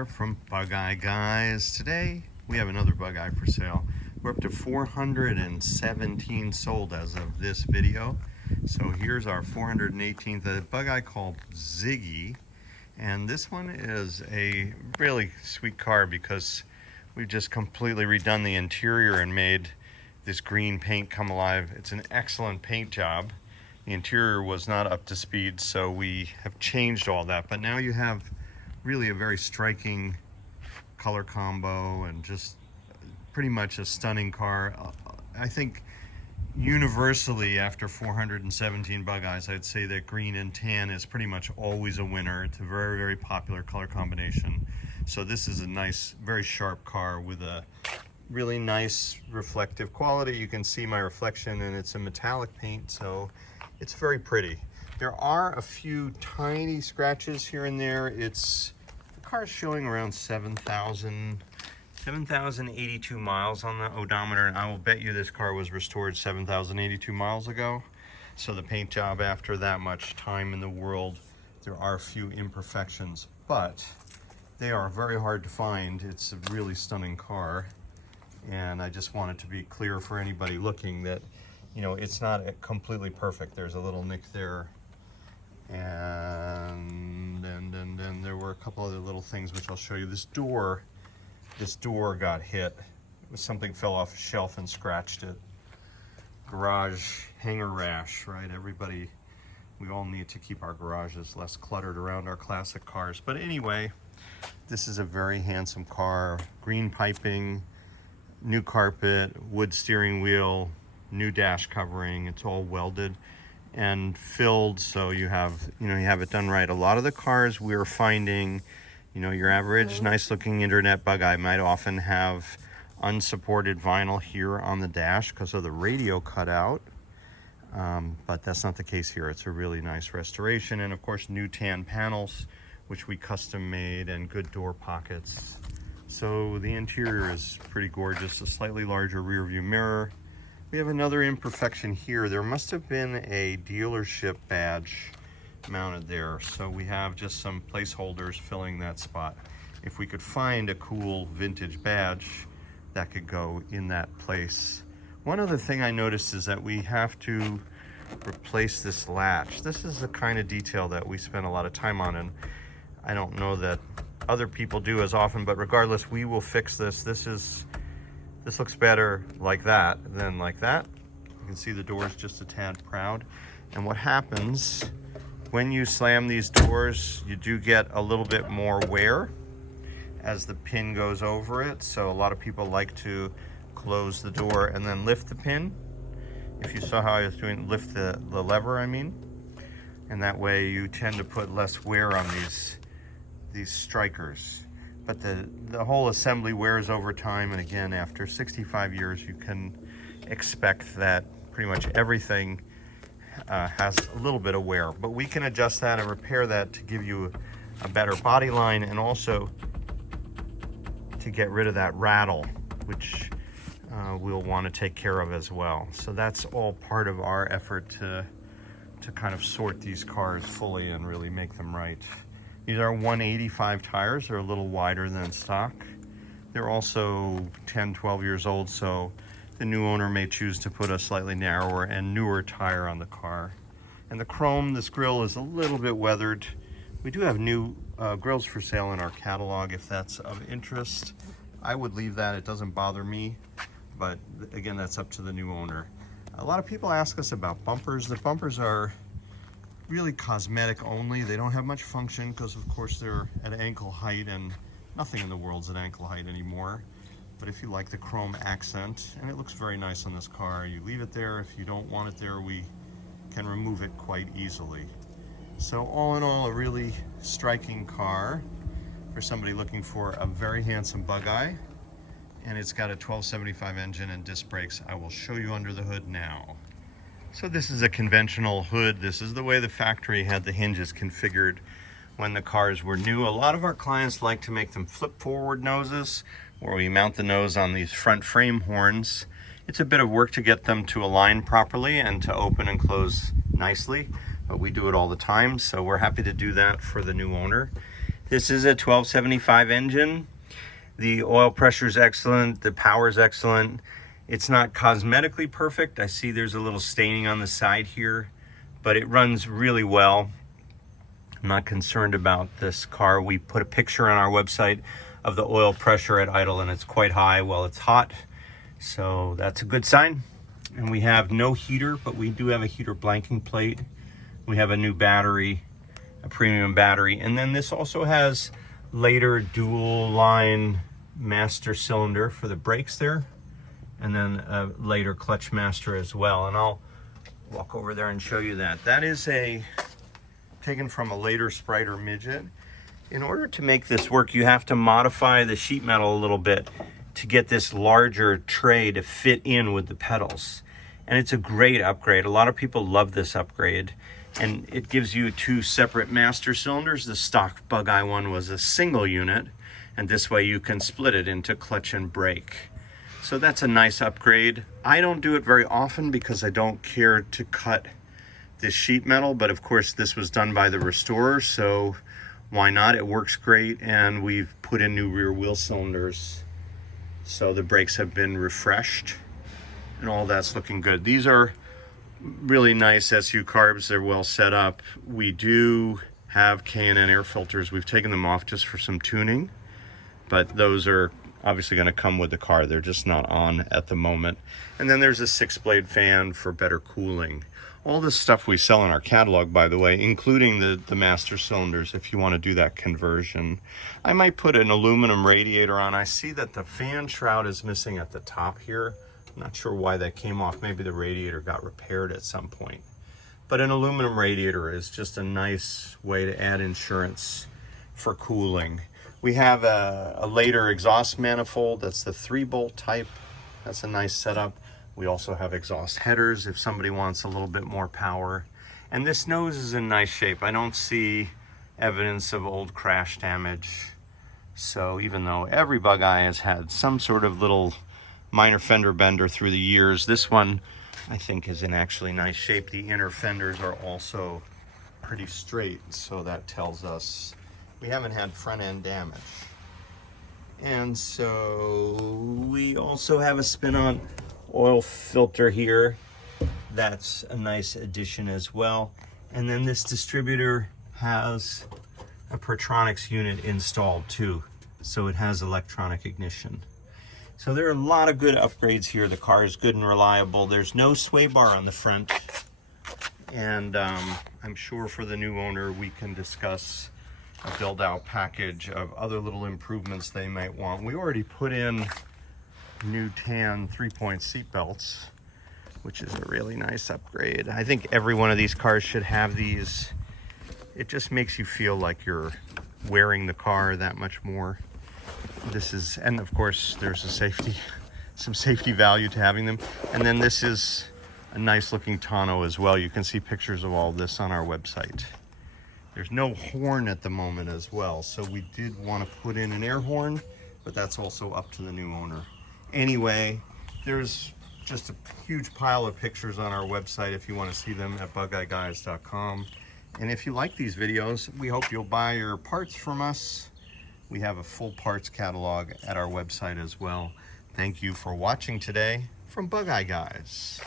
there from Bugeye Guys. Today we have another Bugeye for sale. We're up to 417 sold as of this video. So here's our 418th, a Bugeye called Ziggy. And this one is a really sweet car because we've just completely redone the interior and made this green paint come alive. It's an excellent paint job. The interior was not up to speed, so we have changed all that. But now you have really a very striking color combo and just pretty much a stunning car. I think universally after 417 Bugeyes, I'd say that green and tan is pretty much always a winner. It's a very, very popular color combination. So this is a nice, very sharp car with a really nice reflective quality. You can see my reflection, and it's a metallic paint, so it's very pretty. There are a few tiny scratches here and there. The car is showing around 7,082 miles on the odometer, and I will bet you this car was restored 7,082 miles ago. So the paint job, after that much time in the world, there are a few imperfections, but they are very hard to find. It's a really stunning car, and I just want it to be clear for anybody looking that, you know, it's not completely perfect. There's a little nick there, and then there were a couple other little things which I'll show you. This door got hit. Something fell off a shelf and scratched it. Garage hanger rash, right? Everybody, we all need to keep our garages less cluttered around our classic cars. But anyway, this is a very handsome car. Green piping, new carpet, wood steering wheel, new dash covering. It's all welded and filled, so you have it done right. A lot of the cars we're finding, your average nice looking internet Bugeye might often have unsupported vinyl here on the dash because of the radio cutout, but that's not the case here. It's a really nice restoration, and of course new tan panels which we custom made, and good door pockets. So the interior is pretty gorgeous. A slightly larger rear view mirror. We have another imperfection here. There must have been a dealership badge mounted there, so we have just some placeholders filling that spot. If we could find a cool vintage badge, that could go in that place. One other thing I noticed is that we have to replace this latch. This is the kind of detail that we spend a lot of time on, and I don't know that other people do as often, but regardless, we will fix this. This looks better like that than like that. You can see the door is just a tad proud. And what happens when you slam these doors, you do get a little bit more wear as the pin goes over it. So a lot of people like to close the door and then lift the pin. If you saw how I was doing, lift the lever, I mean. And that way you tend to put less wear on these strikers. But the whole assembly wears over time, and again, after 65 years, you can expect that pretty much everything has a little bit of wear. But we can adjust that and repair that to give you a better body line, and also to get rid of that rattle, which we'll want to take care of as well. So that's all part of our effort to kind of sort these cars fully and really make them right. These are 185 tires. They're a little wider than stock. They're also 10, 12 years old, so the new owner may choose to put a slightly narrower and newer tire on the car. And the chrome, this grille is a little bit weathered. We do have new grills for sale in our catalog if that's of interest. I would leave that. It doesn't bother me, but again, that's up to the new owner. A lot of people ask us about bumpers. The bumpers are really cosmetic only. They don't have much function because of course they're at ankle height, and nothing in the world's at ankle height anymore. But if you like the chrome accent, and it looks very nice on this car, you leave it there. If you don't want it there, we can remove it quite easily. So all in all, a really striking car for somebody looking for a very handsome Bugeye, and it's got a 1275 engine and disc brakes. I will show you under the hood now. So this is a conventional hood. This is the way the factory had the hinges configured when the cars were new. A lot of our clients like to make them flip forward noses, where we mount the nose on these front frame horns. It's a bit of work to get them to align properly and to open and close nicely, but we do it all the time, so we're happy to do that for the new owner. This is a 1275 engine. The oil pressure is excellent. The power is excellent. It's not cosmetically perfect. I see there's a little staining on the side here, but it runs really well. I'm not concerned about this car. We put a picture on our website of the oil pressure at idle, and it's quite high while it's hot. So that's a good sign. And we have no heater, but we do have a heater blanking plate. We have a new battery, a premium battery. And then this also has later dual line master cylinder for the brakes there. And then a later clutch master as well. And I'll walk over there and show you that. That is taken from a later Sprite or Midget. In order to make this work, you have to modify the sheet metal a little bit to get this larger tray to fit in with the pedals. And it's a great upgrade. A lot of people love this upgrade. And it gives you 2 separate master cylinders. The stock Bugeye one was a single unit. And this way you can split it into clutch and brake. So that's a nice upgrade. I don't do it very often because I don't care to cut this sheet metal, but of course this was done by the restorer, so why not? It works great, and we've put in new rear wheel cylinders. So the brakes have been refreshed and all that's looking good. These are really nice SU carbs. They're well set up. We do have K&N air filters. We've taken them off just for some tuning, but those are obviously going to come with the car. They're just not on at the moment. And then there's a 6-blade fan for better cooling. All this stuff we sell in our catalog, by the way, including the master cylinders, if you want to do that conversion. I might put an aluminum radiator on. I see that the fan shroud is missing at the top here. I'm not sure why that came off. Maybe the radiator got repaired at some point. But an aluminum radiator is just a nice way to add insurance for cooling. We have a later exhaust manifold. That's the 3-bolt type. That's a nice setup. We also have exhaust headers if somebody wants a little bit more power. And this nose is in nice shape. I don't see evidence of old crash damage. So even though every Bugeye has had some sort of little minor fender bender through the years, this one I think is in actually nice shape. The inner fenders are also pretty straight, so that tells us we haven't had front end damage. And so we also have a spin-on oil filter here. That's a nice addition as well. And then this distributor has a Pertronics unit installed too, so it has electronic ignition. So there are a lot of good upgrades here. The car is good and reliable. There's no sway bar on the front, and I'm sure for the new owner we can discuss a build out package of other little improvements they might want. We already put in new tan 3-point seat belts, which is a really nice upgrade. I think every one of these cars should have these. It just makes you feel like you're wearing the car that much more. This is, and of course there's some safety value to having them. And then this is a nice looking tonneau as well. You can see pictures of all this on our website. There's no horn at the moment as well, so we did want to put in an air horn, but that's also up to the new owner. Anyway, there's just a huge pile of pictures on our website if you want to see them at bugeyeguys.com. And if you like these videos, we hope you'll buy your parts from us. We have a full parts catalog at our website as well. Thank you for watching today from Bugeye Guys.